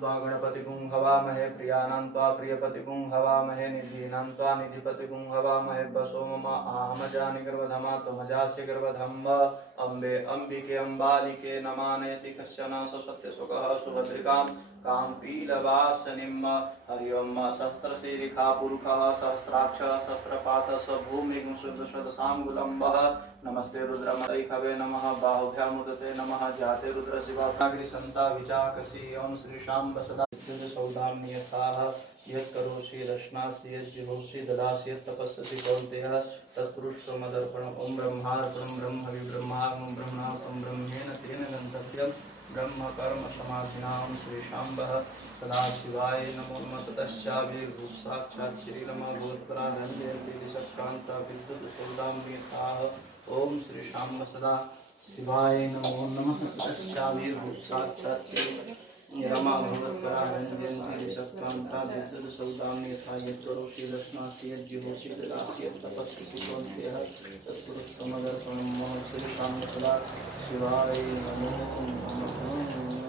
त्वा गणपतिगुं हवामहे प्रियाणां त्वा प्रियपतिगुं हवामहे निधीनां त्वा निधिपतिगुं हवामहे वसो मम आहमजानि गर्भधमा त्वमजासि गर्भधम्ब अम्बे अम्बिके अम्बालिके नमानयति कश्चन ससत्यसुखः सुभद्रिकां कां पीलवासनिं हरि ओं सहस्रशीरिखा पुरुषः सहस्राक्ष सहस्रपात स भूमिं शुद्धशतसाङ्गुलम्बः नमस्ते रुद्रमदैखवे नमः बाहुभ्यामुदते नमः जाते रुद्रशिवाग्रिसन्ता विचाकसी ओं श्रीशाम्ब सदा सौदाम्यथाः यत्करोषि रश्नासि यज्जुहोषि ददासि यत्तपस्यसि कौन्तेय तत्पुरुषमदर्पणम् ॐ ब्रह्मार्पणं ब्रह्मविब्रह्मार्पणं ब्रह्मणार्पणं ब्रह्मेण तेन गन्तव्यं ब्रह्म कर्म समाधिनां श्रीशाम्बः सदाशिवाय नमो नमः ततश्चाभिर्भूसाक्षात् श्रीरमभूत्पराधन्यन्ति शक्रान्ता विद्युत् सौदाम्यथाः ॐ श्रीशाम्ब सदा शिवाय नमो नमः ततश्चाभिर्भूसाक्षात् रमाभूत्पराधन्यन्ति शक्रान्ता विद्युत् सौदाम्यथाः यच्चरोषि रश्नासि यज्जुहोषि ददासि यत्तपस्यसि कौन्तेय तत्पुरुषमदर्पणं श्रीशाम्ब सदा शिवाय नमो नमः।